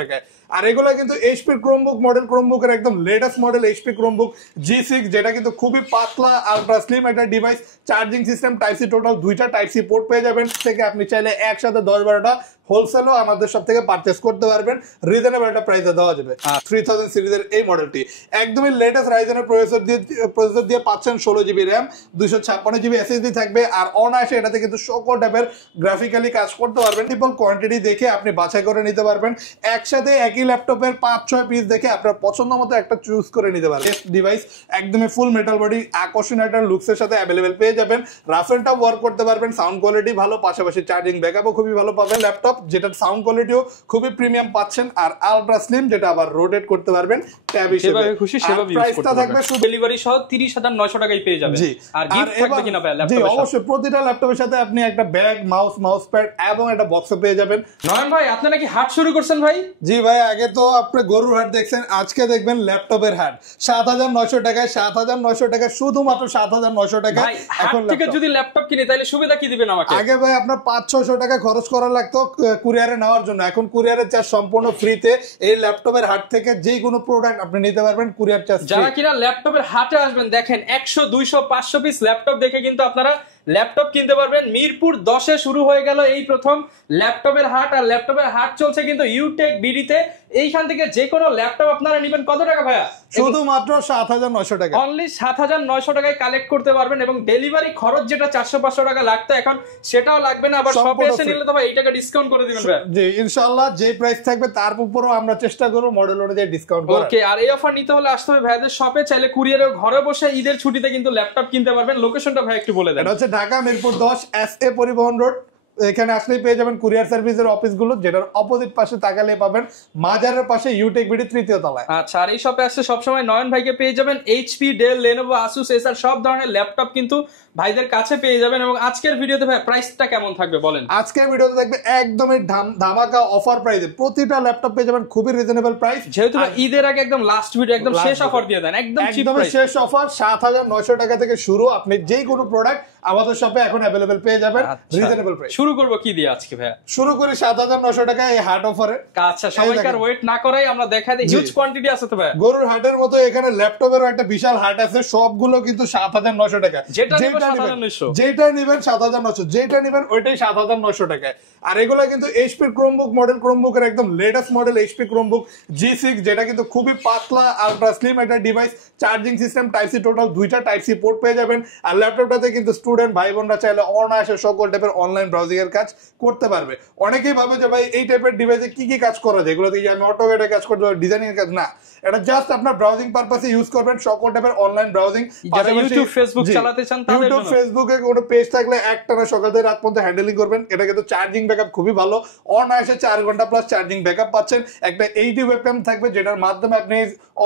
টাকায়। আর এগুলো কিন্তু এইচপি ক্রোমবুক মডেল, ক্রোমবুকের একদম latest model HP Chromebook G6, যেটা কিন্তু খুবই পাতলা আলট্রা স্লিম একটা device. Charging system type C, total 2টা টাইপ সি পোর্ট পেয়ে যাবেন। থেকে আপনি চাইলে একসাথে 10-12টা হোলসেলও আমাদের সব থেকে পারচেস করতে পারবেন, রিজনেবল একটা প্রাইসে দেওয়া যাবে। 3000 সিরিজের এই মডেলটি একদমই লেটেস্ট রাইজেনের প্রসেসর দিয়ে পাচ্ছেন। 16 জিবি র্যাম, 256 জিবি এসএসডি থাকবে। আর অনায়াসে এটাতে কিন্তু সকল টাইপের গ্রাফিক্যালি কাজ করতে পারবেন। ট্রিপল কোয়ান্টিটি দেখে আপনি বাছাই করে নিতে পারবেন। একসাথে একই ল্যাপটপের 5-6 পিস দেখে আপনার পছন্দ মতো একটা চুজ করে নিতে পারবেন। ডিভাইস একদমই ফুল মেটাল বডি, আকর্ষণীয় একটা লুকসের সাথে অ্যাভেলেবেল পেয়ে যাবেন। রাফ এন্ড টাফ ওয়ার্ক করতে পারবেন, সাউন্ড কোয়ালিটি ভালো, পাশাপাশি চার্জিং ব্যাকআপও খুবই ভালো পাবেন। ল্যাপটপ যেটার সাউন্ড কোয়ালিটিও খুবই প্রিমিয়াম পাচ্ছেন, আর আলট্রা স্লিম যেটা আবার রোটেট করতে পারবেন ট্যাব হিসেবে। খুশি সেভাবে ইউজ করতে পারবেন। থাকবে শুধু ডেলিভারি সহ 30900 টাকায় পেয়ে যাবেন। আর গিফট থাকবে কিনা ভাই ল্যাপটপের সাথে? জি অবশ্যই, প্রতিটা ল্যাপটপের সাথে আপনি একটা ব্যাগ, মাউস প্যাড এবং একটা বক্সও পেয়ে যাবেন। নয়ন ভাই, আপনি নাকি হাট শুরু করছেন ভাই? জি ভাই, আগে তো আপনি গরুর হাট দেখছেন, আজকে দেখবেন ল্যাপটপের হাট। 7900 টাকায়, 7900 টাকা, শুধুমাত্র 7900 টাকা। এখন থেকে যদি ল্যাপটপ কিনে তাহলে সুবিধা কি দিবেন আমাকে? আগে ভাই আপনার 500-600 টাকা খরচ করা লাগতো কুরিয়ারে নেওয়ার জন্য, এখন কুরিয়ারের চার্জ সম্পূর্ণ ফ্রিতে। এই ল্যাপটপের হাট থেকে যে কোনো প্রোডাক্ট আপনি নিতে পারবেন কুরিয়ার চার্জ। যারা কিনা ল্যাপটপের হাটে আসবেন, দেখেন 100, 200, 500 পিস ল্যাপটপ দেখে কিন্তু আপনারা ল্যাপটপ কিনতে পারবেন। মিরপুর 10-এ শুরু হয়ে গেল এই প্রথম ল্যাপটপের হাট। আর ল্যাপটপের হাট চলছে কিন্তু ইউটেক বিডিতে। এইখান থেকে যে কোনো ল্যাপটপ আপনারা নেবেন কত টাকা ভাইয়া? শুধুমাত্র 7900 টাকা। অনলি 7900 টাকায় কালেক্ট করতে পারবেন। এবং ডেলিভারি খরচ যেটা 400-500 টাকা লাগতো, এখন সেটাও লাগবে না। আবার শপে এসে নিলে তো ভাই এই টাকা ডিসকাউন্ট করে দিবেন ভাই। জি ইনশাআল্লাহ, যে প্রাইস থাকবে তার উপরও আমরা চেষ্টা করব মডেল অনুযায়ী ডিসকাউন্ট করার। ওকে, আর এই অফার নিতে হলে আসতে হবে ভাইদের শপে। চাইলে কুরিয়ারে ঘরে বসে ঈদের ছুটিতে কিন্তু ল্যাপটপ কিনতে পারবেন। লোকেশনটা ভাই একটু বলে দেন। এটা হচ্ছে ঢাকা মিরপুর 10 SA পরিবহন রোড। এখানে আসলেই পেয়ে যাবেন কুরিয়ার সার্ভিসের অফিসগুলো, যেটার অপোজিট পাশে তাকালে পাবেন মাজারের পাশে ইউটেক বিডি 3য় তলায়। আচ্ছা, আর এই শপে আসলে সবসময় নয়ন ভাইকে পেয়ে যাবেন। HP, ডেল, লেনোভো, আসুস, এসার সব ধরনের ল্যাপটপ কিন্তু ভাইদের কাছে পেয়ে যাবেন। এবং আজকের ভিডিওতে ভাই প্রাইসটা কেমন থাকবে বলেন? আজকের ভিডিওতে থাকবে একদমই ধামাকা অফার প্রাইসে। প্রতিটা ল্যাপটপ পেয়ে যাবেন খুবই রিজনেবল প্রাইস। যেহেতু ঈদের আগে একদম লাস্ট ভিডিও, একদম শেষ অফার দিয়ে দেন, একদম চিপ প্রাইস। শেষ অফার 7900 টাকা থেকে শুরু। আপনি যে কোনো প্রোডাক্ট আমাদের শপে এখন अवेलेबल পেয়ে যাবেন রিজনেবল প্রাইস। শুরু করব কি দিয়ে আজকে ভাই? শুরু করি 7900 টাকা এই হাট অফারে। আচ্ছা, সবাইকার ওয়েট না করাই আমরা দেখাই দিই। হিউজ কোয়ান্টিটি আছে তো ভাই। গরুর হাটের মতো এখানে ল্যাপটপেরও একটা বিশাল হাট আছে, সবগুলো কিন্তু 7900 টাকা। যেটা নেবেন 7900, যেটা নেবেন ওইটাই 7900 টাকায়। আর এগুলো কিন্তু এইচপি ক্রোমবুক মডেল, ক্রোমবুকের একদম latest model HP Chromebook G6, যেটা কিন্তু খুবই পাতলা আলট্রা স্লিম একটা device. Charging system type C, total 2টা টাইপ সি পোর্ট পেয়ে যাবেন। আর ল্যাপটপটাতে কিন্তু স্টুডেন্ট ভাই বোনরা চাইলে অনায়াসে সকল টাইপের অনলাইন ব্রাউজিং এর কাজ করতে পারবে। অনেকেই ভাবে যে ভাই এই টাইপের ডিভাইসে কি কি কাজ করা যায়, এগুলোতে আমি অটোকেটে কাজ করতে পারবো, ডিজাইনিং এর কাজ না। এটা জাস্ট আপনার ব্রাউজিং পারপাসে ইউজ করবেন, সকল টাইপের অনলাইন ব্রাউজিং। যারা ইউটিউব ফেসবুক চালাতে চান তাদের জন্য, ইউটিউব ফেসবুকে কোনো পেজ থাকলে একটানা সকাল থেকে রাত পর্যন্ত হ্যান্ডেলিং করবেন। এটা কিন্তু চার্জিং ব্যাকআপ খুবই ভালো, অনায়াসে 4 ঘন্টা প্লাস চার্জিং ব্যাকআপ পাচ্ছেন। একটা 80 ওয়েবক্যাম থাকবে, যেটার মাধ্যমে আপনি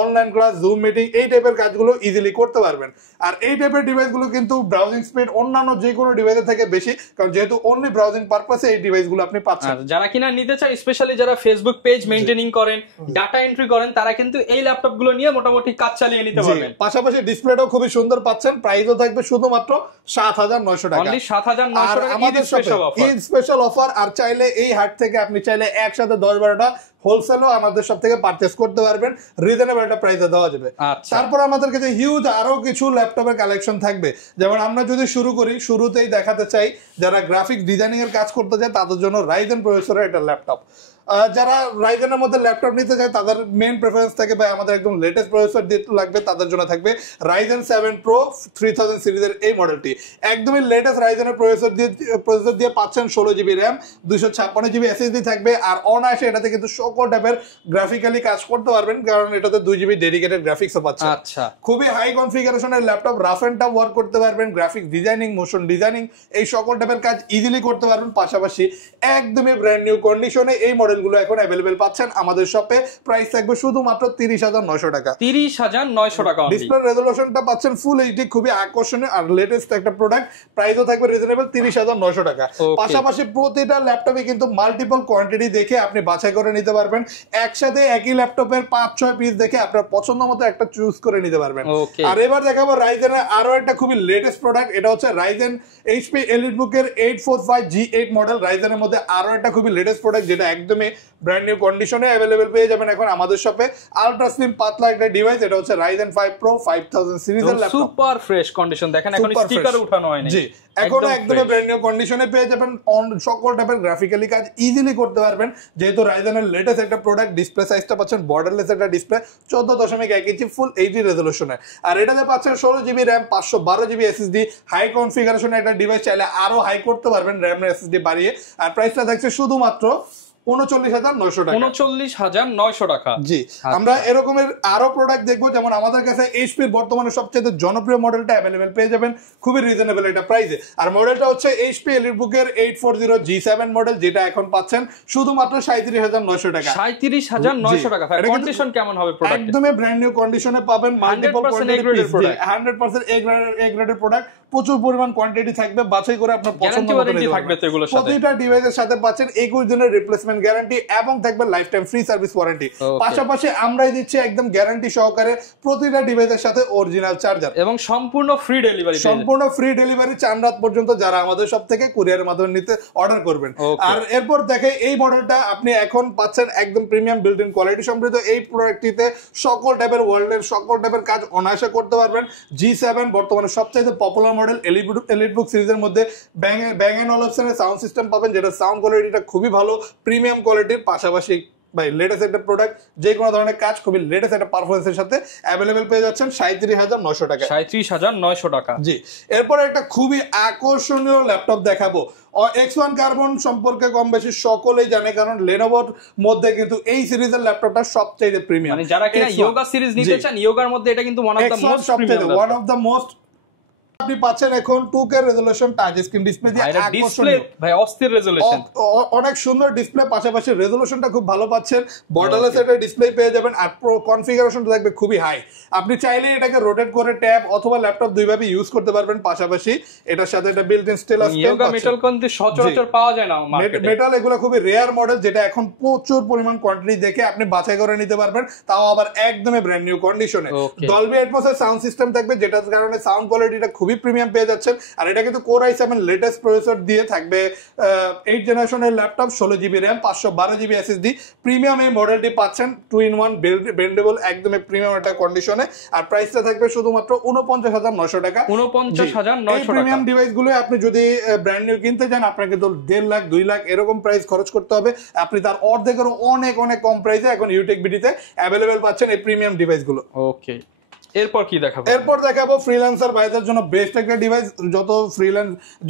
অনলাইন ক্লাস, জুম মিটিং এই টাইপের কাজগুলো ইজিলি করতে পারবেন। আর এই টাইপের ডিভাইসগুলো কিন্তু ব্রাউজিং স্পিড অন্যান্য যে কোনো ডিভাইসের থেকে বেশি, কারণ যেহেতু অনলি ব্রাউজিং পারপাসে এই ডিভাইসগুলো আপনি পাচ্ছেন। যারা কিনা নিতে চান, স্পেশালি যারা ফেসবুক পেজ মেইনটেইনিং করেন, ডাটা এন্ট্রি করেন, তারা কিন্তু এই ল্যাপটপগুলো নিয়ে মোটামুটি কাজ চালিয়ে নিতে পারবেন। পাশাপাশি ডিসপ্লেটাও খুবই সুন্দর পাচ্ছেন। প্রাইসও থাকবে শুধুমাত্র 7900 টাকা। অনলি 7900 টাকা আমাদের স্পেশাল অফার। আর চাইলে এই হাট থেকে আপনি চাইলে একসাথে 10-12টা হোলসেলও আমাদের সব থেকে পারচেস করতে পারবেন, রিজনেবল একটা প্রাইসে দেওয়া যাবে। তারপর আমাদের কাছে হিউজ আরো কিছু ল্যাপটপের কালেকশন থাকবে। যেমন আমরা যদি শুরু করি, শুরুতেই দেখাতে চাই যারা গ্রাফিক্স ডিজাইনিং এর কাজ করতে চায় তাদের জন্য রাইজেন প্রসেসরের একটা ল্যাপটপ। যারা রাইজেনের মধ্যে ল্যাপটপ নিতে চায় তাদের মেইন প্রেফারেন্স থাকে ভাই আমাদের একদম লেটেস্ট প্রসেসর দিয়ে লাগবে, তাদের জন্য থাকবে রাইজেন 7 Pro 3000 সিরিজের এই মডেলটি। একদমই লেটেস্ট রাইজেনের প্রসেসর দিয়ে পাচ্ছেন। 16 জিবি র্যাম, 256 জিবি এসএসডি থাকবে। আর অনায়াসে এটাতে কিন্তু সকল টাইপের গ্রাফিক্যালি কাজ করতে পারবেন, কারণ এটাতে 2 জিবি ডেডিকেটেড গ্রাফিক্সও পাচ্ছেন। আচ্ছা, খুবই হাই কনফিগারেশনের laptop, rough and tough work করতে পারবেন, গ্রাফিক্স ডিজাইনিং, মোশন ডিজাইনিং এই সকল টাইপের কাজ ইজিলি করতে পারবেন। পাশাপাশি একদমই ব্র্যান্ড নিউ কন্ডিশনে এই মডেলগুলো এখন अवेलेबल পাচ্ছেন আমাদের শপে। প্রাইস থাকবে শুধুমাত্র 30900 টাকা। 30900 টাকা। ডিসপ্লে রেজোলিউশনটা পাচ্ছেন ফুল এইচডি, খুবই আকর্ষণীয় আর লেটেস্ট একটা প্রোডাক্ট। প্রাইসও থাকবে রিজনেবল 30900 টাকা। পাশাপাশি প্রতিটা ল্যাপটপে কিন্তু মাল্টিপল কোয়ান্টিটি দেখে আপনি বাছাই করে নিতে পারবেন। একসাথে একই ল্যাপটপের 5-6 পিস দেখে আপনার পছন্দ মতো একটা চুজ করে নিতে পারবেন। আর এবার দেখাবো রাইজেনের আরো একটা খুবই লেটেস্ট প্রোডাক্ট। এটা হচ্ছে রাইজেন এইচপি এলিটবুকের 845G8 মডেল। রাইজেনের মধ্যে আরো একটা খুবই লেটেস্ট প্রোডাক্ট, যেটা একদমই একদমই ব্র্যান্ড নিউ কন্ডিশনে অ্যাভেলেবেল পেয়ে যাবেন এখন আমাদের শপে। আলট্রা স্লিম পাতলা একটা ডিভাইস, এটা হচ্ছে Ryzen 5 Pro 5000 সিরিজের ল্যাপটপ, সুপার ফ্রেশ কন্ডিশন, দেখেন এখন স্টিকার উঠানো হয়নি। জি, এখনো একদমই ব্র্যান্ড নিউ কন্ডিশনে পেয়ে যাবেন। সকল টাইপের গ্রাফিক্যালি কাজ ইজিলি করতে পারবেন, যেহেতু রাইজেনের লেটেস্ট একটা প্রোডাক্ট। ডিসপ্লে সাইজটা পাচ্ছেন বর্ডারলেস একটা ডিসপ্লে, 14.1 ইঞ্চি ফুল এইচডি রেজলিউশনে। আর এটাতে পাচ্ছেন 16GB RAM, 512GB SSD, high কনফিগারেশনের একটা ডিভাইস। চাইলে আরো হাই করতে পারবেন র্যাম এসএসডি বাড়িয়ে। আর প্রাইসটা থাকছে শুধুমাত্র 39,900 টাকা। 39,900 টাকা। জি, আমরা এরকমের আরো প্রোডাক্ট দেখবো, যেমন আমাদের কাছে এইচপির বর্তমানে সবচেয়ে জনপ্রিয় মডেলটা অ্যাভেলেবেল পেয়ে যাবেন খুবই রিজনেবল একটা প্রাইসে। আর মডেলটা হচ্ছে এইচপি এলিটবুকের 840 G7 মডেল, যেটা এখন পাচ্ছেন শুধুমাত্র 37,900 টাকা। 37,900 টাকা। কন্ডিশন কেমন হবে প্রোডাক্ট? একদমই ব্র্যান্ড নিউ কন্ডিশনে পাবেন, মাল্টিপল কোয়ান্টিটির প্রোডাক্ট, 100% এ গ্রেডের প্রোডাক্ট, প্রচুর পরিমাণ কোয়ান্টিটি থাকবে, বাছাই করে আপনার পছন্দ মতো থাকবে। তো এগুলোর সাথে প্রতিটা ডিভাইসের সাথে পাচ্ছেন 21 দিনের রিপ্লেসমেন্ট গ্যারান্টি এবং থাকবে life time free service warranty. পাশাপাশি আমরাই দিচ্ছি একদম গ্যারান্টি সহকারে প্রতিটা ডিভাইসের সাথে অরিজিনাল চার্জার এবং সম্পূর্ণ ফ্রি ডেলিভারি। সম্পূর্ণ ফ্রি ডেলিভারি চান রাত পর্যন্ত যারা আমাদের সব থেকে কুরিয়ারের মাধ্যমে নিতে অর্ডার করবেন। আর এরপর দেখে এই মডেলটা আপনি এখন পাচ্ছেন একদম প্রিমিয়াম বিল্ট ইন কোয়ালিটি সমৃদ্ধ। এই প্রোডাক্টটিতে সকল টাইপের ওয়ার্ল্ডের সকল টাইপের কাজ অনায়াসে করতে পারবেন। G7 বর্তমানে সবচেয়ে পপুলার মডেল, এলিটবুক সিরিজের মধ্যে ব্যাং এন্ড অলপশনের সাউন্ড সিস্টেম পাবেন, যেটা সাউন্ড কোয়ালিটিটা খুবই ভালো, প্রিমিয়াম কোয়ালিটির। পাশাপাশি ভাই লেটেস্ট একটা প্রোডাক্ট, যে কোনো ধরনের কাজ খুবই লেটেস্ট একটা পারফরমেন্সের সাথে অ্যাভেলেবেল পেয়ে যাচ্ছেন 37,900 টাকা। 37,900 টাকা। জি, এরপর একটা খুবই আকর্ষণীয় ল্যাপটপ দেখাবো। X1 কার্বন সম্পর্কে কম বেশি সকলেই জানে, কারণ লেনোভোর মধ্যে কিন্তু এই সিরিজের ল্যাপটপটা সবচেয়ে প্রিমিয়াম। মানে যারা কিনা ইয়োগা সিরিজ নিতে চান, ইয়োগার মধ্যে এটা কিন্তু ওয়ান অফ দ্য মোস্ট আপনি পাচ্ছেন এখন 2K resolution touch screen display দিয়ে। ডিসপ্লে ভাই অস্থির রেজোলিউশন, অনেক সুন্দর ডিসপ্লে, পাশাপাশি রেজোলিউশনটা খুব ভালো পাচ্ছেন, বর্ডারলেস একটা ডিসপ্লে পেয়ে যাবেন। আর কনফিগারেশনটা থাকবে খুবই হাই, আপনি চাইলে এটাকে রোটেট করে ট্যাব অথবা ল্যাপটপ দুইভাবে ইউজ করতে পারবেন। পাশাপাশি এটার সাথে একটা বিল্ট ইন স্টেলাস পেন পাচ্ছেন। মেটাল কিন্তু সচরাচর পাওয়া যায় না মার্কেটে, মেটাল এগুলো খুবই রেয়ার মডেল, যেটা এখন প্রচুর পরিমাণ কোয়ান্টিটি দেখে আপনি বাছাই করে নিতে পারবেন, তাও আবার একদমই ব্র্যান্ড নিউ কন্ডিশনে। ডলবি অ্যাটমস এর সাউন্ড সিস্টেম থাকবে, যেটার কারণে সাউন্ড কোয়ালিটিটা খুবই প্রিমিয়াম পেয়ে যাচ্ছেন। আর এটা কিন্তু Core i7 লেটেস্ট প্রসেসর দিয়ে থাকবে, 8 জেনারেশনের laptop, 16GB RAM, 512GB SSD. Premium এই মডেলটি পাচ্ছেন 2-in-1 বেন্ডেবল, একদমই প্রিমিয়াম একটা কন্ডিশনে। আর প্রাইসটা থাকবে শুধুমাত্র 49,900 টাকা। 49,900 টাকা। প্রিমিয়াম ডিভাইসগুলো আপনি যদি ব্র্যান্ড নিউ কিনতে চান, আপনাকে কিন্তু 1.5 লাখ 2 লাখ এরকম প্রাইস খরচ করতে হবে। আপনি তার অর্ধেকেরও অনেক অনেক কম প্রাইসে এখন ইউটেক বিডিতে অ্যাভেলেবেল পাচ্ছেন এই প্রিমিয়াম ডিভাইসগুলো। ওকে, এরপর কি দেখাবো? এরপর দেখাবো ফ্রিল্যান্সার ভাইদের জন্য বেস্ট একটা ডিভাইস।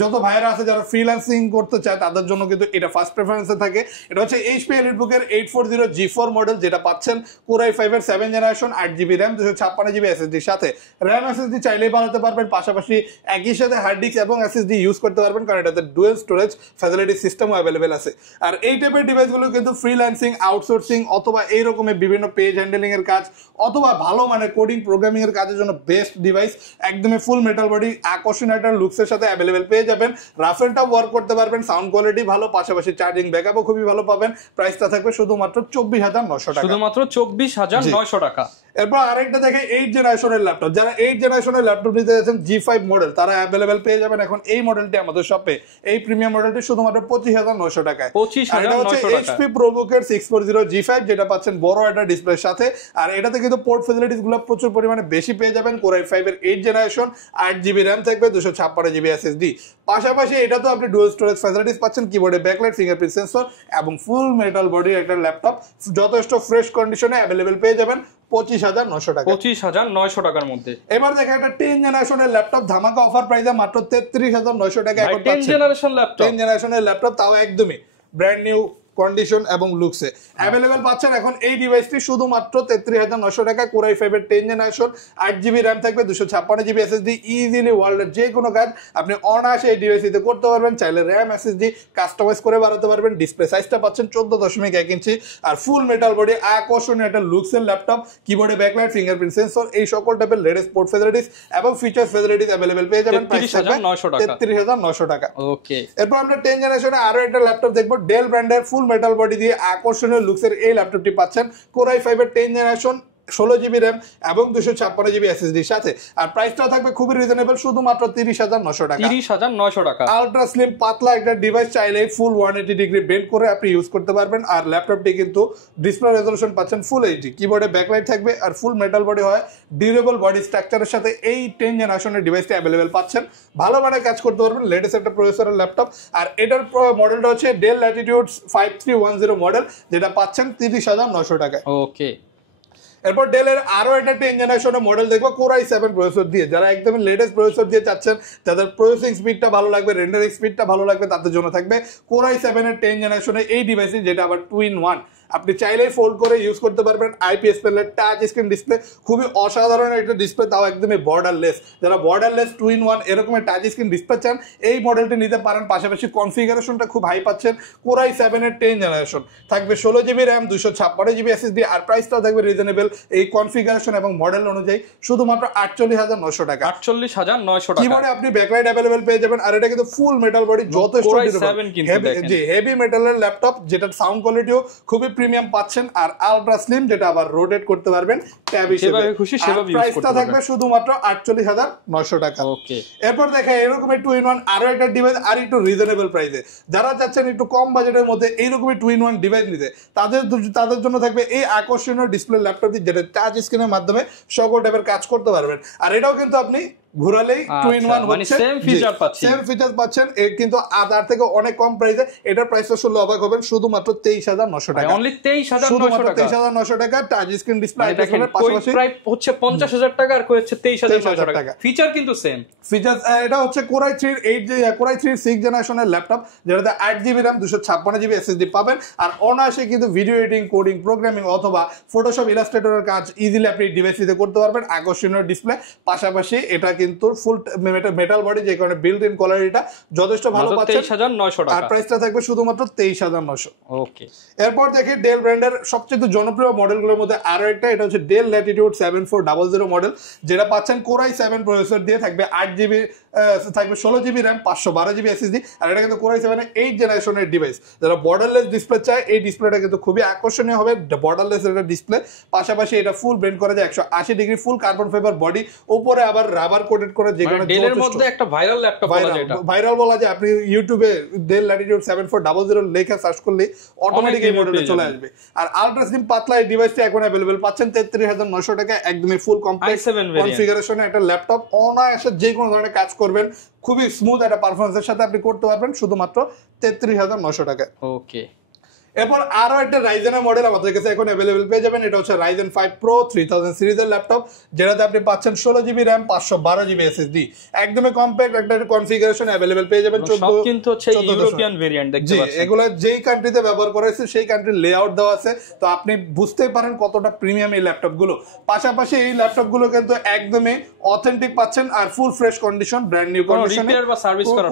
যত ভাইরা আছে যারা ফ্রিল্যান্সিং করতে চায় তাদের জন্য কিন্তু এটা ফার্স্ট প্রেফারেন্সে থাকে। এটা হচ্ছে এইচপি এলিটবুকের 840 G4 মডেল, যেটা পাচ্ছেন Core i5 এর 7 জেনারেশন, 8GB র্যাম, 256GB এসএসডির সাথে। র্যাম এসএসডি চাইলেই বানাতে পারবেন, পাশাপাশি একই সাথে হার্ড ডিস্ক এবং এসএসডি ইউজ করতে পারবেন, কারণ এটাতে ডুয়েল স্টোরেজ ফ্যাসিলিটি সিস্টেমও অ্যাভেলেবেল আছে। আর এই টাইপের ডিভাইসগুলো কিন্তু ফ্রিল্যান্সিং, আউটসোর্সিং অথবা এই রকমের বিভিন্ন পেজ হ্যান্ডেলিং এর কাজ অথবা ভালো মানে কোডিং প্রোগ্রামিং এর কাজের জন্য বেস্ট ডিভাইস। একদমই ফুল মেটাল বডি, আকর্ষণীয় একটা লুকসের সাথে অ্যাভেলেবেল পেয়ে যাবেন। রাফেলটা ওয়ার্ক করতে পারবেন, সাউন্ড কোয়ালিটি ভালো, পাশাপাশি চার্জিং ব্যাকআপও খুবই ভালো পাবেন। প্রাইসটা থাকবে শুধুমাত্র 24,900 টাকা। শুধুমাত্র 24,900 টাকা। এরপর আরেকটা দেখে 8 জেনারেশনের ল্যাপটপ, যারা 8 জেনারেশনের ল্যাপটপ নিতে যাচ্ছেন G5 মডেল, তারা অ্যাভেলেবেল পেয়ে যাবেন এখন এই মডেলটি আমাদের শপে। এই প্রিমিয়াম মডেলটি শুধুমাত্র 25,900 টাকায়। 25,900 টাকা। এইচপি প্রোবুকের 640 G5, যেটা পাচ্ছেন বড় একটা ডিসপ্লের সাথে। আর এটাতে কিন্তু পোর্ট ফ্যাসিলিটিস গুলো প্রচুর পরিমাণে বেশি পেয়ে যাবেন। Core i5 এর 8 জেনারেশন, 8GB র্যাম থাকবে, 256GB এসএসডি। পাশাপাশি এটা তো আপনি ডুয়াল স্টোরেজ ফ্যাসিলিটিস পাচ্ছেন, কিবোর্ডে ব্যাকলাইট, ফিঙ্গারপ্রিন্ট সেন্সর এবং ফুল মেটাল বডি একটা ল্যাপটপ, যথেষ্ট ফ্রেশ কন্ডিশনে অ্যাভেলেবেল পেয়ে যাবেন 25,900 টাকা। 25,900 টাকার মধ্যে। এবার দেখা একটা 10 জেনারেশনের ল্যাপটপ ধামাকা অফার প্রাইসে মাত্র 33,900 টাকা এখন পাচ্ছেন। 10 জেনারেশন ল্যাপটপ, 10 জেনারেশনের ল্যাপটপ, তাও একদমই ব্র্যান্ড নিউ কন্ডিশন এবং লুকসে অ্যাভেলেবেল পাচ্ছেন এখন এই ডিভাইসটি শুধুমাত্র 33,900 টাকা। Core i5 এর 10 জেনারেশন, 8GB র্যাম থাকবে, 256GB এসএসডি। ইজিলি ওয়ার্ল্ডের যে কোনো কাজ আপনি অনায়াসে এই ডিভাইসটিতে করতে পারবেন। চাইলে র্যাম এসএসডি কাস্টমাইজ করে বাড়াতে পারবেন। ডিসপ্লে সাইজটা পাচ্ছেন 14.1 ইঞ্চি আর ফুল মেটাল বডি, আকর্ষণীয় একটা লুকসের ল্যাপটপ, কিবোর্ডে ব্যাকলাইট, ফিঙ্গারপ্রিন্ট সেন্সর, এই সকল টাইপের লেটেস্ট পোর্ট ফ্যাসিলিটিস এবং ফিচার্স ফ্যাসিলিটিস অ্যাভেলেবেল পেয়ে যাবেন। 33,900 টাকা। ওকে, এরপর আমরা 10 জেনারেশনে আরো একটা ল্যাপটপ দেখবো, ডেল ব্র্যান্ডের ফুল মেটাল বডি দিয়ে আকর্ষণীয় লুকসের এই ল্যাপটপটি পাচ্ছেন। Core i5 এর 10 জেনারেশন, 16GB র্যাম এবং 256GB SSDর সাথে। আর প্রাইসটাও থাকবে খুবই রিজনেবল, শুধুমাত্র 30,900 টাকা। 30,900 টাকা। আলট্রা স্লিম পাতলা একটা ডিভাইস, চাইলে ফুল 180 ডিগ্রি বেন্ড করে আপনি ইউজ করতে পারবেন। আর ল্যাপটপটি কিন্তু ডিসপ্লে রেজোলিউশন পাচ্ছেন ফুল এইচডি, কিবোর্ডে ব্যাকলাইট থাকবে আর ফুল মেটাল বডি হয়, ডিউরেবল বডি স্ট্রাকচারের সাথে এই 10 জেনারেশনের ডিভাইসটি অ্যাভেলেবেল পাচ্ছেন। ভালো মানে কাজ করতে পারবেন, লেটেস্ট একটা প্রসেসরের ল্যাপটপ। আর এটার মডেলটা হচ্ছে ডেল ল্যাটিটিউড 5310 মডেল, যেটা পাচ্ছেন 30,900 টাকায়। ওকে, এরপর ডেলের আরো একটা 10 জেনারেশনের মডেল দেখবো Core i7 প্রসেসর দিয়ে। যারা একদম লেটেস্ট প্রসেসর দিয়ে চাচ্ছেন, যাদের প্রসেসিং স্পিডটা ভালো লাগবে, রেন্ডারিং স্পিডটা ভালো লাগবে, তাদের জন্য থাকবে Core i7 এর 10 জেনারেশনের এই ডিভাইসটি, যেটা আবার 2-in-1। আপনি চাইলেই ফোল্ড করে ইউজ করতে পারবেন। আইপিএস প্যানেলের টাচ স্ক্রিন ডিসপ্লে, খুবই অসাধারণ একটা ডিসপ্লে, তাও একদমই বর্ডারলেস। যারা বর্ডারলেস 2-in-1 এরকম টাচ স্ক্রিন ডিসপ্লে চান, এই মডেলটি নিতে পারেন। পাশাপাশি কনফিগারেশনটা খুব হাই পাচ্ছেন। Core i7 এর 10 জেনারেশন থাকবে 16GB র্যাম, 256GB SSD, আর প্রাইসটাও থাকবে রিজনেবল এই কনফিগারেশন এবং মডেল অনুযায়ী, শুধুমাত্র 48,900 টাকা। 48,900 টাকা। কিবোর্ডে আপনি ব্যাকলাইট অ্যাভেলেবল পেয়ে যাবেন। আর এটা কিন্তু ফুল মেটাল বডি, যথেষ্ট হেভি মেটালের ল্যাপটপ, যেটা সাউন্ড কোয়ালিটিও খুবই প্রিমিয়াম পাচ্ছেন। আর আলট্রা স্লিম, যেটা আবার রোটেট করতে পারবেন ট্যাব হিসেবে। প্রাইসটা থাকবে শুধুমাত্র 48,900 টাকা। ওকে, এরপর দেখা এরকম 2-in-1 আরো একটা ডিভাইস, আর একটু রিজনেবল প্রাইসে। যারা চাচ্ছেন একটু কম বাজেটের মধ্যে এইরকমই 2-in-1 ডিভাইস নিতে, তাদের জন্য থাকবে এই আকর্ষণীয় ডিসপ্লে ল্যাপটপটি, যেটা টাচ স্ক্রিনের মাধ্যমে সকল টাইপের কাজ করতে পারবেন। আর এটাও কিন্তু আপনি ঘোরালেই 2-in-1 হচ্ছে, সেম ফিচার পাচ্ছেন কিন্তু তার থেকে অনেক কম প্রাইসে। এটার প্রাইসটা শুনলে অবাক হবেন, শুধুমাত্র 23,900 টাকা। অনলি 23,900 টাকা। টাচ স্ক্রিন ডিসপ্লে, পাশাপাশি প্রাইস হচ্ছে 50,000 টাকা আর হচ্ছে 23,900 টাকা। ফিচার কিন্তু সেম ফিচার। এটা হচ্ছে Core i3 6 জেনারেশনের ল্যাপটপ, যেটাতে 8GB র্যাম, 256GB SSD পাবেন। আর অনায়াসে কিন্তু ভিডিও এডিটিং, কোডিং, প্রোগ্রামিং অথবা ফটোশপ, ইলাস্ট্রেটরের কাজ ইজিলি আপনি ডিভাইসটিতে করতে পারবেন। আকর্ষণীয় ডিসপ্লে, পাশাপাশি এটা কিন্তু ফুল মেটাল বডি, যে কারণে বিল্ট ইন কোয়ালিটিটা যথেষ্ট ভালো পাচ্ছেন। 23,900 টাকা। আর প্রাইসটা থাকবে শুধুমাত্র 23,900। ওকে, এরপর দেখি ডেল ব্র্যান্ডের সবচেয়ে জনপ্রিয় মডেলগুলোর মধ্যে আরো একটা, এটা হচ্ছে ডেল ল্যাটিটিউড 7400 মডেল, যেটা পাচ্ছেন Core i7 প্রসেসর দিয়ে। থাকবে 8GB, থাকবে 16GB র্যাম, 512GB SSD। আর এটা কিন্তু Core i7 এর 8 জেনারেশনের ডিভাইস। যারা বর্ডারলেস ডিসপ্লে চায়, এই ডিসপ্লেটা কিন্তু খুবই আকর্ষণীয় হবে। বর্ডারলেস একটা ডিসপ্লে, পাশাপাশি এটা ফুল বেন্ড করা যায় 180 ডিগ্রি, ফুল কার্বন ফাইবার বডি, উপরে আবার রাবার কোটেড করে, যে কারণে ডেলের মধ্যে একটা ভাইরাল ল্যাপটপ বলা যায়। এটা ভাইরাল বলা যায়। আপনি ইউটিউবে ডেল ল্যাটিটিউড 7400 লেখা সার্চ করলে অটোমেটিক এই মডেলটা চলে আসবে। আর আলট্রা স্লিম পাতলা এই ডিভাইসটি এখন अवेलेबल পাচ্ছেন 33,900 টাকা। একদমই ফুল কমপ্লিট কনফিগারেশনে একটা ল্যাপটপ, অনায়াসে যে কোনো ধরনের কাজ করবেন, খুবই স্মুথ একটা পারফরম্যান্সের সাথে আপনি করতে পারবেন, শুধুমাত্র 33,900 টাকা। ওকে, এরপর আরো একটা রাইজেনের মডেল আমাদের কাছে এখন अवेलेबल পেয়ে যাবেন। এটা হচ্ছে Ryzen 5 Pro 3000 সিরিজের ল্যাপটপ, যেটাতে আপনি পাচ্ছেন 16GB র্যাম, 512GB SSD, একদমই কম্প্যাক্ট একটা কনফিগারেশন अवेलेबल পেয়ে যাবেন। সব কিন্তু হচ্ছে ইউরোপিয়ান ভেরিয়েন্ট দেখতে পাচ্ছেন। এগুলো যেই কান্ট্রিতে ব্যবহার করা হয়েছে সেই কান্ট্রির লেআউট দেওয়া আছে, তো আপনি বুঝতেই পারেন কতটা প্রিমিয়াম এই ল্যাপটপগুলো। পাশাপাশি এই ল্যাপটপগুলো কিন্তু একদমই অথেন্টিক পাচ্ছেন, আর full fresh condition, brand new কন্ডিশনে,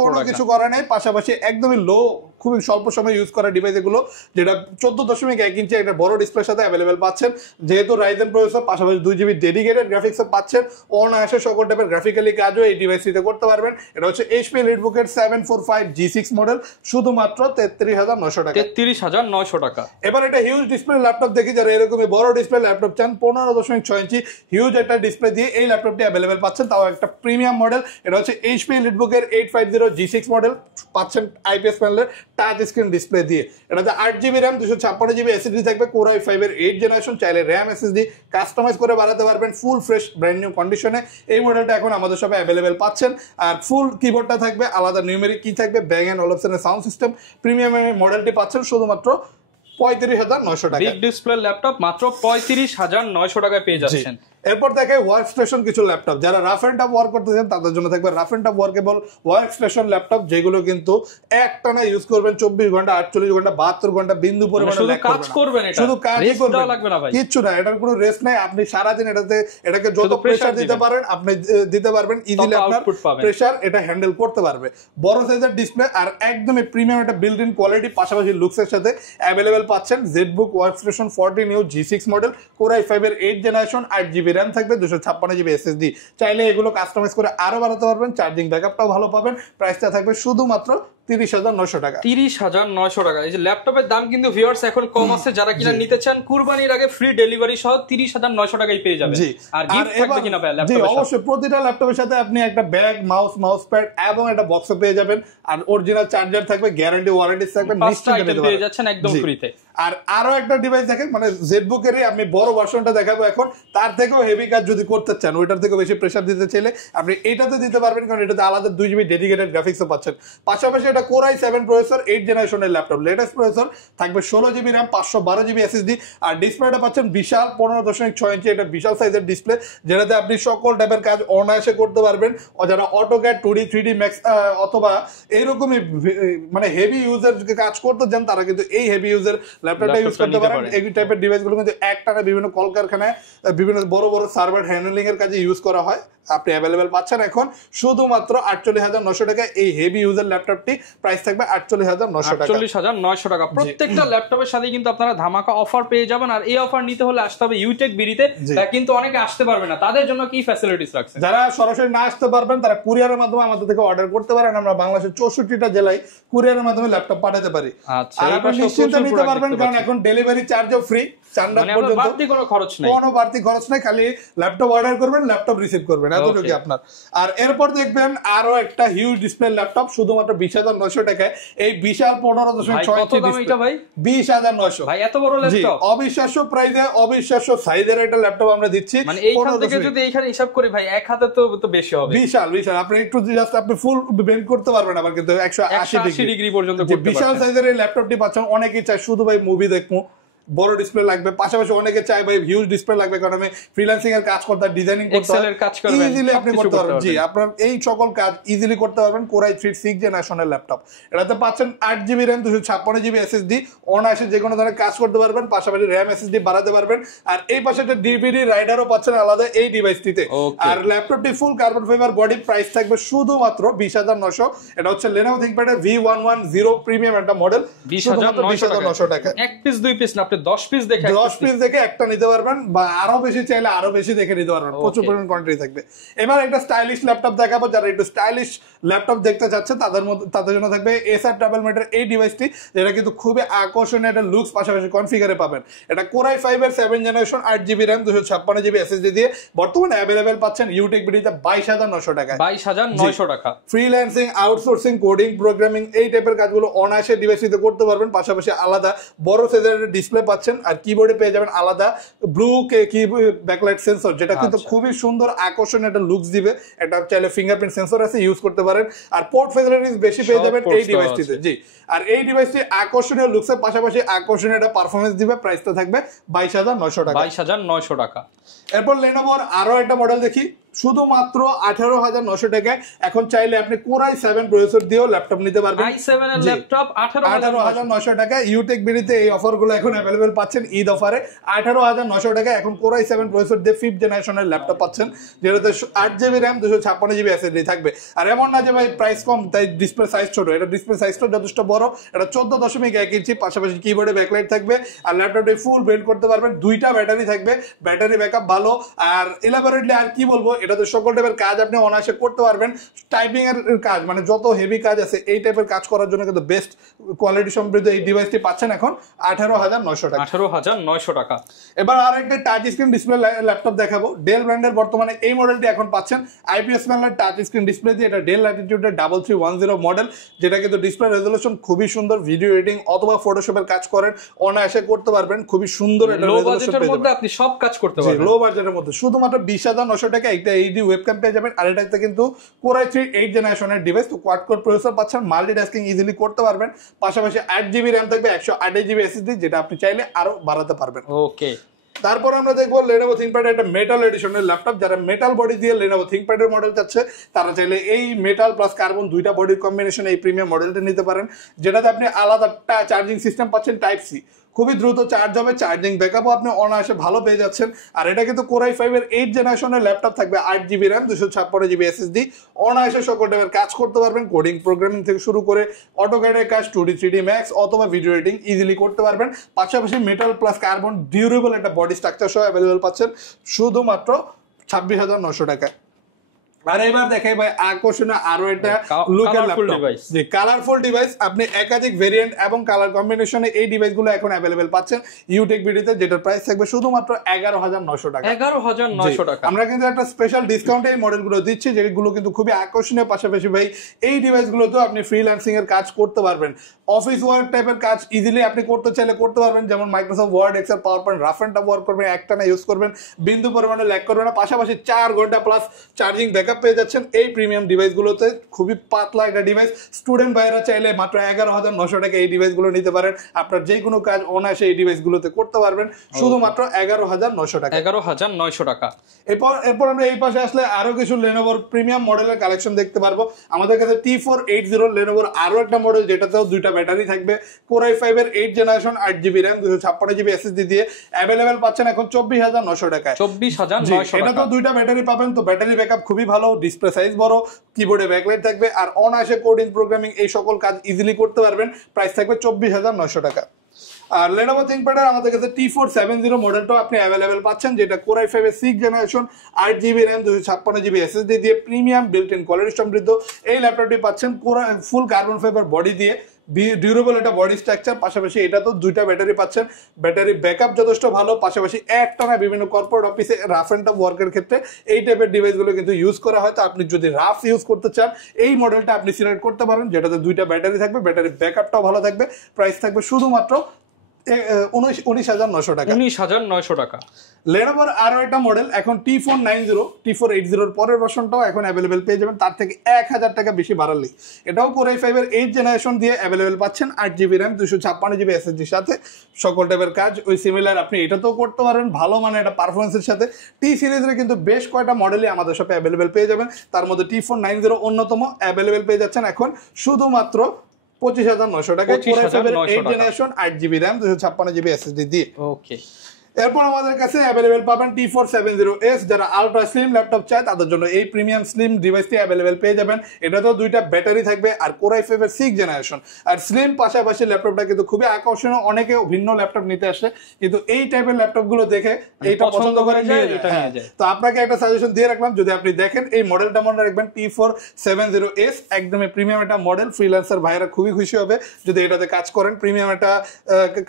কোনো কিছু করা নেই। পাশাপাশি একদমই লো, খুবই স্বল্প সময় ইউজ করা ডিভাইস এগুলো, যেটা 14.1 ইঞ্চি একটা বড় ডিসপ্লের সাথে अवेलेबल পাচ্ছেন। যেহেতু রাইজেন প্রসেসর, পাশাপাশি 2GB ডেডিকেটেড গ্রাফিক্সও পাচ্ছেন। অনায়াসে সকল টাইপের গ্রাফিক্যালি কাজও এই ডিভাইসটিতে করতে পারবেন। এটা হচ্ছে HP EliteBook-এর 745 G6 মডেল, শুধুমাত্র 33,900 টাকা। 33,900 টাকা। এবার এটা হিউজ ডিসপ্লে ল্যাপটপ দেখি, যারা এরকমই বড় ডিসপ্লে ল্যাপটপ চান, 15.6 ইঞ্চি হিউজ একটা ডিসপ্লে দিয়ে এই ল্যাপটপটি अवेलेबल পাচ্ছেন, তাও একটা প্রিমিয়াম মডেল। এটা হচ্ছে HP EliteBook-এর 850 G6 মডেল, পাচ্ছেন IPS প্যানেলের টাচ স্ক্রিন ডিসপ্লে দিয়ে। এটাতে 8GB র্যাম, 256GB SSD থাকবে। Core i5 এর 8 জেনারেশন, চাইলে র্যাম SSD কাস্টমাইজ করে বাড়াতে পারবেন, ফুল ফ্রেশ ব্র্যান্ড নিউ কন্ডিশনে। এই মডেলটা এখন আমাদের সবাই अवेलेबल পাচ্ছেন। আর ফুল কিবোর্ডটা থাকবে, আলাদা নিউমেরিক কি থাকবে, ব্যাং এন্ড অলপসনের সাউন্ড সিস্টেম। প্রিমিয়াম মডেলটি পাচ্ছেন শুধুমাত্র 35,900 টাকা। বিগ ডিসপ্লে ল্যাপটপ মাত্র 35,900 টাকায় পেয়ে যাচ্ছেন। এরপর দেখে ওয়ার্ক স্টেশন কিছু ল্যাপটপ, যারা রাফ এন্ড টাফ ওয়ার্ক করতেছেন তাদের জন্য থাকবে rough and tough workable work station laptop, যেগুলো কিন্তু একটানা ইউজ করবেন 24 ঘন্টা, 48 ঘন্টা, 72 ঘন্টা, বিন্দু পরিমাণে কাজ করবেন। এটা শুধু কাজই করবেন, লাগবে না ভাই, কিচ্ছু না, এটার কোনো রেস্ট নাই। আপনি সারা দিন এটাকে যত প্রেসার দিতে পারেন আপনি দিতে পারবেন, ইজিলি আপনার প্রেসার এটা হ্যান্ডেল করতে পারবে। বড় সাইজের ডিসপ্লে আর একদমই প্রিমিয়াম একটা বিল্ট ইন কোয়ালিটি, পাশাপাশি লুকসের সাথে अवेलेबल পাচ্ছেন ZBook workstation 40 new G6 model, Core i5 এর 8 জেনারেশন, 8GB র্যাম থাকবে, 256GB SSD। চাইলে এগুলো কাস্টমাইজ করে আরো বাড়াতে পারবেন, চার্জিং ব্যাকআপটাও ভালো পাবেন। প্রাইসটা থাকবে শুধুমাত্র 30,900 টাকা। 30,900 টাকা। এই যে ল্যাপটপের দাম কিন্তু ভিউয়ার্স এখন কম আছে, যারা কিনা নিতে চান কুরবানির আগে ফ্রি ডেলিভারি সহ 30,900 টাকায় পেয়ে যাবেন। আর গিফট থাকবে কিনা ভাই ল্যাপটপের সাথে? অবশ্যই প্রতিটা ল্যাপটপের সাথে আপনি একটা ব্যাগ, মাউস প্যাড এবং একটা বক্স পেয়ে যাবেন। আর অরিজিনাল চার্জার থাকবে, গ্যারান্টি ওয়ারেন্টি থাকবে, নিশ্চিন্তে পেয়ে যাচ্ছেন একদম ফ্রিতে। আর আরো একটা ডিভাইস দেখেন, মানে জেটবুকেরই আমি বড় ভার্সনটা দেখাবো এখন, তার থেকেও হেভি কাজ যদি করতে চান, ওইটার থেকেও বেশি প্রেসার দিতে চাইলে আপনি এটাতে দিতে পারবেন, কারণ এটাতে আলাদা 2GB ডেডিকেটেড গ্রাফিক্সও পাচ্ছেন। পাশাপাশি এটা Core i7 প্রসেসর, 8 জেনারেশনের ল্যাপটপ, লেটেস্ট প্রসেসর, থাকবে 16GB RAM, 512GB SSD। আর ডিসপ্লেটা পাচ্ছেন বিশাল 15.6 ইঞ্চি, এটা বিশাল সাইজের ডিসপ্লে, যেটাতে আপনি সকল টাইপের কাজ অনায়াসে করতে পারবেন। যারা অটোক্যাড, 2D 3D ম্যাক্স অথবা এইরকমই মানে হেভি ইউজার কাজ করতে চান, তারা কিন্তু এই হেভি ইউজার ল্যাপটপটা ইউজ করতে পারেন। এই টাইপের ডিভাইসগুলো কিন্তু একটানা বিভিন্ন কলকারখানায় বিভিন্ন বড় বড় সার্ভার হ্যান্ডলিং এর কাজে ইউজ করা হয়। আপনি অ্যাভেলেবেল পাচ্ছেন এখন শুধুমাত্র 48,900 টাকা। এই হেভি ইউজার ল্যাপটপটি প্রাইস থাকবে 48,900 টাকা। 48,900 টাকা। প্রত্যেকটা ল্যাপটপের সাথে কিন্তু আপনারা ধামাকা অফার পেয়ে যাবেন। আর এই অফার নিতে হলে আসতে হবে ইউটেক বিডিতে, কিন্তু অনেকে আসতে পারবে না, তাদের জন্য কি ফ্যাসিলিটিস রাখছেন? যারা সরাসরি না আসতে পারবেন তারা কুরিয়ারের মাধ্যমে আমাদের থেকে অর্ডার করতে পারেন। আমরা বাংলাদেশের 64টা জেলায় কুরিয়ারের মাধ্যমে ল্যাপটপ পাঠাতে পারি। আর আপনি নিশ্চিন্তে নিতে পারবেন, কারণ এখন ডেলিভারি চার্জও ফ্রি। কোনো বাড়তি খরচ নাই, খালি ল্যাপটপ অর্ডার করবেন, ল্যাপটপ রিসিভ করবেন, এতটুকু আপনার। আর এরপর দেখবেন আরো একটা হিউজ ডিসপ্লে ল্যাপটপ শুধুমাত্র 20,900 টাকায়। এই বিশাল 15.6 ইঞ্চি ডিসপ্লে 20,900 ভাই, এত বড় ল্যাপটপ, অবিশ্বাস্য প্রাইসে অবিশ্বাস্য সাইজের একটা ল্যাপটপ আমরা দিচ্ছি। মানে এইখান থেকে যদি এইখানে হিসাব করি ভাই, এক হাতে তো বেশি হবে। বিশাল আপনি একটু জাস্ট আপনি ফুল বেন্ড করতে পারবেন, আবার কিন্তু 180 ডিগ্রি পর্যন্ত বিশাল সাইজের এই ল্যাপটপটি পাচ্ছেন। অনেকেই চায় শুধু ভাই মুভি দেখবো, বড় ডিসপ্লে লাগবে, পাশাপাশি অনেকে চায় ভাই হিউজ ডিসপ্লে লাগবে, কারণ আমি ফ্রিল্যান্সিং এর কাজ করতে, ডিজাইনিং করতে, ইজিলি আপনি করতে পারবেন। জি, আপনার এই সকল কাজ ইজিলি করতে পারবেন Core i3 6 জেনারেশনের ল্যাপটপ। এটাতে পাচ্ছেন 8GB RAM, 256GB SSD, অনায়াসে যে কোনো ধরনের কাজ করতে পারবেন, পাশাপাশি RAM SSD বাড়াতে পারবেন। আর এই পাশে একটা DVD রাইডারও পাচ্ছেন আলাদা এই ডিভাইসটিতে। আর ল্যাপটপটি ফুল কার্বন ফাইবার বডি, প্রাইস থাকবে শুধুমাত্র 20,900। এটা হচ্ছে Lenovo ThinkPad এর V110 প্রিমিয়াম একটা মডেল, 20,900 টাকা। এক পিস দুই পিস না, 10 পিস দেখে একটা নিতে পারবেন, বা আরো বেশি চাইলে আরো বেশি দেখে নিতে পারবেন, প্রচুর পরিমাণ কোয়ান্টিটি থাকবে। এবার একটা স্টাইলিশ ল্যাপটপ দেখাবো, যারা একটু স্টাইলিশ ল্যাপটপ দেখতে চাচ্ছে তাদের জন্য থাকবে Acer TableMate এই ডিভাইসটি, যেটা কিন্তু খুবই আকর্ষণীয় একটা লুকস, পাশাপাশি কনফিগারে পাবেন। এটা Core i5 এর 7 generation, 8GB RAM, 256GB SSD দিয়ে বর্তমানে অ্যাভেলেবেল পাচ্ছেন ইউটেক বিডিতে 22,900 টাকা। 22,900 টাকা। ফ্রিল্যান্সিং, আউটসোর্সিং, কোডিং, প্রোগ্রামিং এই টাইপের কাজগুলো অনায়াসে ডিভাইসটিতে করতে পারবেন। পাশাপাশি আলাদা বড় সাইজের ডিসপ্লে পাচ্ছেন, আর কিবোর্ডে পেয়ে যাবেন আলাদা ব্লু ব্যাকলাইট সেন্সর, যেটা কিন্তু খুবই সুন্দর আকর্ষণীয় একটা লুকস দিবে। এটা চাইলে ফিঙ্গারপ্রিন্ট সেন্সর আছে, ইউজ করতে পারেন। আর পোর্ট ফ্যাসিলিটিস বেশি পেয়ে যাবেন এই ডিভাইসটিতে। জি, আর এই ডিভাইসটি আকর্ষণীয় লুকসের পাশাপাশি আকর্ষণীয় একটা পারফরমেন্স দিবে। প্রাইসটা থাকবে 22,900 টাকা। 22,900 টাকা। এরপর Lenovoর আরো একটা মডেল দেখি, শুধুমাত্র 18,900 টাকায়। এখন চাইলে আপনি Core i7 প্রসেসর দিয়েও ল্যাপটপ নিতে পারবেন। i7 এর ল্যাপটপ 18,900 টাকা। ইউটেক বিডিতে এই অফারগুলো এখন अवेलेबल পাচ্ছেন ঈদ অফারে। 18,900 টাকা এখন Core i7 প্রসেসর দিয়ে 5th জেনারেশনের ল্যাপটপ পাচ্ছেন, যেটাতে 8GB RAM, 256GB SSD থাকবে। আর এমন না যে ভাই প্রাইস কম তাই ডিসপ্লে সাইজ ছোট, এটা ডিসপ্লে সাইজটা যথেষ্ট বড়। এটা 14.1 ইঞ্চি, পাশাপাশি কিবোর্ডে ব্যাকলাইট থাকবে। আর ল্যাপটপটি ফুল বিল্ড করতে পারবেন, দুইটা ব্যাটারি থাকবে, ব্যাটারি ব্যাকআপ ভালো। আর এলাবোরেটলি আর কি বলবো, এটাতে সকল টাইপের কাজ আপনি অনায়াসে করতে পারবেন। টাইপিং এর কাজ, মানে যত হেভি কাজ আছে এই টাইপের কাজ করার জন্য কিন্তু বেস্ট কোয়ালিটি সমৃদ্ধ এই ডিভাইসটি পাচ্ছেন এখন 18,900 টাকা। 18,900 টাকা। এবার আরেকটা টাচ স্ক্রিন ডিসপ্লে ল্যাপটপ দেখাবো। ডেল ব্র্যান্ডের বর্তমানে এই মডেলটি এখন পাচ্ছেন IPS প্যানেলের টাচ স্ক্রিন ডিসপ্লে দিয়ে। এটা ডেল ল্যাটিটিউডের 3310 মডেল, যেটা কিন্তু ডিসপ্লে রেজোলিউশন খুবই সুন্দর। ভিডিও এডিটিং অথবা ফটোশপের কাজ করেন অনায়াসে করতে পারবেন, খুবই সুন্দর একটা রেজোলিউশন পেয়ে যাবেন। আপনি সব কাজ করতে পারবেন লো বাজেটের মধ্যে। শুধুমাত্র 20,900 টাকা একটা এইচডি ওয়েবক্যাম পেয়ে যাবেন। আর এটাতে কিন্তু Core i3 8 জেনারেশনের ডিভাইস, তো কোয়াড কোর প্রসেসর পাচ্ছেন, মাল্টিটাস্কিং ইজিলি করতে পারবেন। পাশাপাশি 8GB RAM থাকবে, 128GB SSD, যেটা আপনি চাইলে আরো বাড়াতে পারবেন। ওকে। তারপর আমরা দেখবো Lenovo ThinkPad একটা মেটাল এডিশনের ল্যাপটপ। যারা মেটাল বডি দিয়ে Lenovo ThinkPad এর মডেল চাচ্ছে, তারা চাইলে এই মেটাল প্লাস কার্বন দুইটা বডির কম্বিনেশন এই প্রিমিয়াম মডেলটা নিতে পারেন, যেটাতে আপনি আলাদা চার্জিং সিস্টেম পাচ্ছেন টাইপ সি। খুবই দ্রুত চার্জ হবে, চার্জিং ব্যাকআপও আপনি অনায়াসে ভালো পেয়ে যাচ্ছেন। আর এটা কিন্তু Core i5 এর 8 জেনারেশনের ল্যাপটপ থাকবে, 8GB RAM, 256GB SSD, অনায়াসে সকল টাইপের কাজ করতে পারবেন। কোডিং, প্রোগ্রামিং থেকে শুরু করে অটোক্যাডের কাজ, 2D 3D ম্যাক্স অথবা ভিডিও এডিটিং ইজিলি করতে পারবেন। পাশাপাশি মেটাল প্লাস কার্বন ডিউরেবল একটা বডি স্ট্রাকচার সহ অ্যাভেলেবল পাচ্ছেন শুধুমাত্র 26,900 টাকায়। আর এবার দেখাই ভাই আকর্ষণীয় আরো একটা লুকের কালারফুল ল্যাপটপ, ডিভাইস। যে কালারফুল ডিভাইস। আপনি একাধিক ভেরিয়েন্ট এবং কালার কম্বিনেশনে এই ডিভাইসগুলো এখন অ্যাভেলেবেল পাচ্ছেন ইউটেক বিডিতে, যেটার প্রাইস থাকবে শুধুমাত্র 11,900 টাকা। 11,900 টাকা। আমরা কিন্তু একটা স্পেশাল ডিসকাউন্টে এই মডেলগুলো দিচ্ছি, যেগুলো কিন্তু খুবই আকর্ষণীয়। পাশাপাশি ভাই এই ডিভাইসগুলোতেও আপনি ফ্রিল্যান্সিং এর কাজ করতে পারবেন, অফিস ওয়ার্ক টাইপের কাজ ইজিলি আপনি করতে চাইলে করতে পারবেন, যেমন Microsoft Word, Excel, PowerPoint, rough and tough work করবেন, একটানা ইউজ করবেন, বিন্দু পরিমাণে ল্যাগ করবে না। পাশাপাশি 4 ঘন্টা প্লাস চার্জিং ব্যাকআপ পেয়ে যাচ্ছেন এই প্রিমিয়াম ডিভাইসগুলোতে। খুবই পাতলা একটা ডিভাইস, স্টুডেন্ট ভাইরা চাইলে মাত্র 11,900 টাকা এই ডিভাইসগুলো নিতে পারেন। আপনার যে কোনো কাজ অনায়াসে এই ডিভাইসগুলোতে করতে পারবেন শুধুমাত্র 11,900 টাকা। 11,900 টাকা। এরপর আমরা এই পাশে আসলে আরো কিছু লেনোভোর প্রিমিয়াম মডেলের কালেকশন দেখতে পারবো। আমাদের কাছে T480 লেনোভোর আরো একটা মডেল, যেটাতেও দুইটা ব্যাটারি থাকবে, Core i5 এর 8 generation 8GB RAM 256GB SSD দিয়ে অ্যাভেলেবেল পাচ্ছেন এখন 24,900 টাকায়। 24,900 এটা তো দুইটা ব্যাটারি পাবেন, তো ব্যাটারি ব্যাকআপ খুবই ভালো, ডিসপ্লে সাইজ বড়, কিবোর্ডে ব্যাকলাইট থাকবে, আর অনায়াসে কোডিং, প্রোগ্রামিং এই সকল কাজ ইজিলি করতে পারবেন। প্রাইস থাকবে 24,900 টাকা। আর Lenovo ThinkPad আমাদের কাছে T470 মডেলটাও আপনি অ্যাভেলেবেল পাচ্ছেন, যেটা Core i5 এর 6 generation 8GB RAM 256GB SSD দিয়ে প্রিমিয়াম বিল্ট ইন কোয়ালিটি সমৃদ্ধ এই ল্যাপটপটি পাচ্ছেন ফুল কার্বন ফাইবার বডি দিয়ে, ডিউরেবল একটা বডি স্ট্রাকচার। পাশাপাশি এটা তো দুইটা ব্যাটারি পাচ্ছেন, ব্যাটারি ব্যাকআপ যথেষ্ট ভালো। পাশাপাশি একটানা বিভিন্ন কর্পোরেট অফিসে রাফ এন্ড টাফ ওয়ার্কের ক্ষেত্রে এই টাইপের ডিভাইসগুলো কিন্তু ইউজ করা হয়। তো আপনি যদি রাফ ইউজ করতে চান এই মডেলটা আপনি সিলেক্ট করতে পারেন, যেটাতে দুইটা ব্যাটারি থাকবে, ব্যাটারি ব্যাকআপটাও ভালো থাকবে। প্রাইস থাকবে শুধুমাত্র 19,900 টাকা। 19,900 টাকা। লেনোভোর আরো একটা মডেল এখন T480 এর পরের ভার্সনটাও এখন অ্যাভেলেবেল পেয়ে যাবেন, তার থেকে 1,000 টাকা বেশি বাড়ালি। এটাও Core i5 এর 8 জেনারেশন দিয়ে অ্যাভেলেবেল পাচ্ছেন 8GB RAM 256GB SSD সাথে। সকল টাইপের কাজ ওই সিমিলার আপনি এটাতেও করতে পারেন, ভালো মানে একটা পারফরমেন্সের সাথে। টি সিরিজের কিন্তু বেশ কয়টা মডেলই আমাদের শপে অ্যাভেলেবেল পেয়ে যাবেন, তার মধ্যে T490 অন্যতম, অ্যাভেলেবেল পেয়ে যাচ্ছেন এখন শুধুমাত্র 25,900 টাকা। Core i5 এর 8 generation 8GB RAM 256GB SSD দিয়ে। ওকে। এরপর আমাদের কাছে অ্যাভেলেবেল পাবেন T470S, যারা আলট্রা স্লিম ল্যাপটপ চায় তাদের জন্য এই প্রিমিয়াম স্লিম ডিভাইসটি অ্যাভেলেবেল পেয়ে যাবেন। এটাতেও দুইটা ব্যাটারি থাকবে আর Core i5 এর 6 জেনারেশন আর স্লিম। পাশাপাশি ল্যাপটপটা কিন্তু খুবই আকর্ষণীয়, অনেকে ভিন্ন ল্যাপটপ নিতে আসে কিন্তু এই টাইপের ল্যাপটপ গুলো দেখে এইটা পছন্দ করে নিয়ে যায়। তো আপনাকে একটা সাজেশন দিয়ে রাখলাম, যদি আপনি দেখেন এই মডেলটা মনে রাখবেন T470S, একদমই প্রিমিয়াম একটা মডেল। ফ্রিল্যান্সার ভাইরা খুবই খুশি হবে যদি এটাতে কাজ করেন। প্রিমিয়াম একটা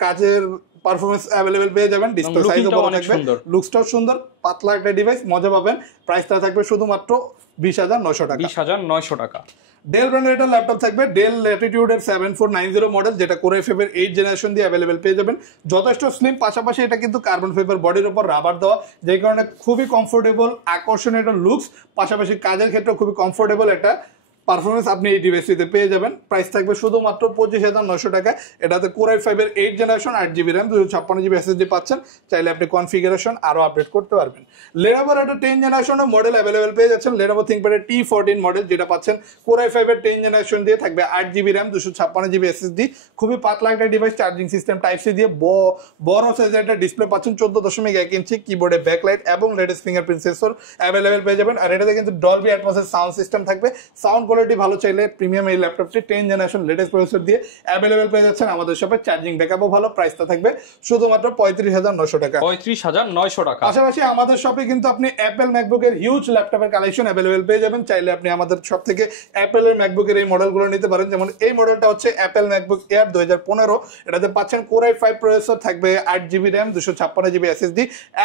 কাজের পারফরমেন্স অ্যাভেলেবেল পেয়ে যাবেন, ডিসপ্লে সাইজও বড় থাকবে, লুকসটাও সুন্দর, পাতলা একটা ডিভাইস, মজা পাবেন। প্রাইসটা থাকবে শুধুমাত্র 20,900 টাকা। 20,900 টাকা। ডেল ব্র্যান্ডের একটা ল্যাপটপ থাকবে, ডেল ল্যাটিটিউড এর 7490 মডেল, যেটা Core i5 এর 8 জেনারেশন দিয়ে অ্যাভেলেবেল পেয়ে যাবেন। যথেষ্ট স্লিম, পাশাপাশি এটা কিন্তু কার্বন ফাইবার বডির উপর রাবার দেওয়া, যে কারণে খুবই কমফোর্টেবল, আকর্ষণীয় একটা লুকস, পাশাপাশি কাজের ক্ষেত্রে খুবই কমফোর্টেবল একটা পারফরমেন্স আপনি এই ডিভাইসটিতে পেয়ে যাবেন। প্রাইস থাকবে শুধুমাত্র 25,900 টাকা। এটাতে Core i5 এর 8 generation 8GB RAM 256GB SSD পাচ্ছেন, চাইলে আপনি কনফিগারেশন আরো আপডেট করতে পারবেন। Lenovo একটা 10 জেনারেশনের মডেল অ্যাভেলেবেল পেয়ে যাচ্ছেন, Lenovo ThinkPad এর T14 মডেল, যেটা পাচ্ছেন Core i5 এর 10 জেনারেশন দিয়ে, থাকবে 8GB RAM 256GB SSD, খুবই পাতলা একটা device, charging system type C দিয়ে, বড় সাইজের একটা ডিসপ্লে পাচ্ছেন 14.1 ইঞ্চি, কিবোর্ডে ব্যাকলাইট এবং লেটেস্ট ফিঙ্গারপ্রিন্ট সেন্সর অ্যাভেলেবেল পেয়ে যাবেন। আর এটাতে কিন্তু Dolby Atmos এর সাউন্ড সিস্টেম থাকবে, সাউন্ড কোয়ালিটি ভালো চাইলে প্রিমিয়াম এই ল্যাপটপটি 10 জেনারেশন লেটেস্ট প্রসেসর দিয়ে অ্যাভেলেবেল পেয়ে যাচ্ছেন আমাদের শপে। চার্জিং ব্যাকআপও ভালো, প্রাইসটা থাকবে শুধুমাত্র 35,900 টাকা। 35,900 টাকা। পাশাপাশি আমাদের শপে কিন্তু আপনি অ্যাপেল ম্যাকবুকের হিউজ ল্যাপটপের কালেকশন অ্যাভেলেবেল পেয়ে যাবেন, চাইলে আপনি আমাদের শপ থেকে অ্যাপেলের ম্যাকবুকের এই মডেলগুলো নিতে পারেন। যেমন এই মডেলটা হচ্ছে অ্যাপেল ম্যাকবুক এয়ার 2015, এটাতে পাচ্ছেন Core i5 প্রসেসর, থাকবে 8GB RAM 256GB SSD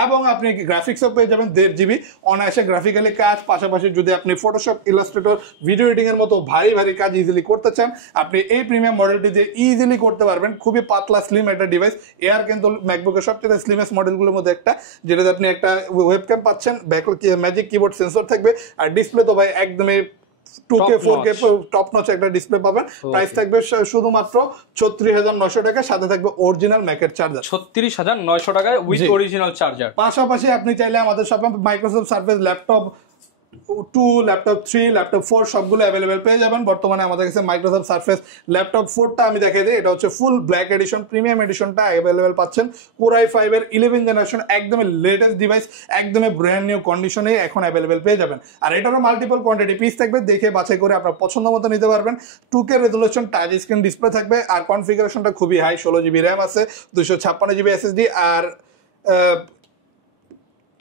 এবং আপনি গ্রাফিক্সও পেয়ে যাবেন 1.5GB, অনায়াসে গ্রাফিক্যালি কাজ। পাশাপাশি যদি আপনি ফটোশপ, ইলাস্ট্রেটর, ভিডিও এডিটিং এর মতো ভারী কাজ ইজিলি করতে চান, আপনি এই প্রিমিয়াম মডেলটি দিয়ে ইজিলি করতে পারবেন। খুবই পাতলা স্লিম একটা ডিভাইস। এয়ার কিন্তু ম্যাকবুকের সবচেয়ে স্লিমেস্ট মডেলগুলোর মধ্যে একটা, যেটাতে আপনি একটা ওয়েবক্যাম পাচ্ছেন, ম্যাজিক কিবোর্ড সেন্সর থাকবে, আর ডিসপ্লে তো ভাই একদমই 2K 4K টপ নচ একটা ডিসপ্লে পাবেন। প্রাইস থাকবে শুধুমাত্র 36,900 টাকা, সাথে থাকবে অরিজিনাল ম্যাকের চার্জার 36,900 টাকায় উইথ অরিজিনাল চার্জার। পাশাপাশি আপনি চাইলে আমাদের শপে Microsoft surface laptop 2, laptop 3, laptop 4 সবগুলো অ্যাভেলেবেল পেয়ে যাবেন। বর্তমানে আমাদের কাছে মাইক্রোসফট সার্ফেস ল্যাপটপ 4টা আমি দেখাই দিই, এটা হচ্ছে ফুল ব্ল্যাক এডিশন, প্রিমিয়াম এডিশনটা অ্যাভেলেবেল পাচ্ছেন। Core i5 এর 11 জেনারেশন, একদমই লেটেস্ট ডিভাইস, একদমই ব্র্যান্ড নিউ কন্ডিশনে এখন অ্যাভেলেবেল পেয়ে যাবেন। আর এটারও মাল্টিপল কোয়ান্টিটি পিস থাকবে, দেখে বাছাই করে আপনার পছন্দ মতো নিতে পারবেন। 2K resolution touch screen display থাকবে, আর কনফিগারেশনটা খুবই হাই, 16GB RAM আছে, 256GB SSD, আর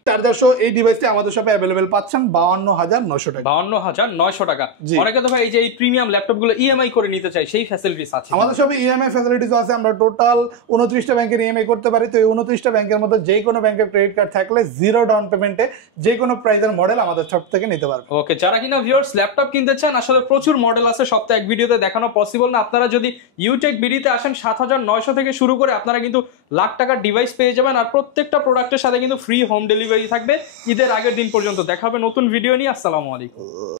চার্জার সহ এই ডিভাইসটি আমাদের শপে অ্যাভেলেবেল পাচ্ছেন 52,900 টাকা। 52,900 টাকা। অনেকে তো ভাই এই যে এই প্রিমিয়াম ল্যাপটপ গুলো ইএমআই করে নিতে চাই, সেই ফ্যাসিলিটিস আছে আমাদের শপে ইএমআই ফ্যাসিলিটিস আছে। আমরা টোটাল 29টা ব্যাংকের ইএমআই করতে পারি। তো এই 29টা ব্যাংকের মধ্যে যে কোনো ব্যাংকের ক্রেডিট কার্ড থাকলে জিরো ডাউন পেমেন্টে যে কোনো প্রাইসের মডেল আমাদের শপ থেকে নিতে পারবে। ওকে, যারা কিনা ভিউয়ার্স ল্যাপটপ কিনতে চান, আসলে প্রচুর মডেল আছে, সপ্তাহে এক ভিডিওতে দেখানো পসিবল না। আপনারা যদি ইউটেক বিডিতে আসেন 7,900 থেকে শুরু করে আপনারা কিন্তু লাখ টাকার ডিভাইস পেয়ে যাবেন। আর প্রত্যেকটা প্রোডাক্টের সাথে কিন্তু ফ্রি হোম ডেলিভারি থাকবে ঈদের আগের দিন পর্যন্ত। দেখা হবে নতুন ভিডিও নিয়ে। আসসালামু আলাইকুম।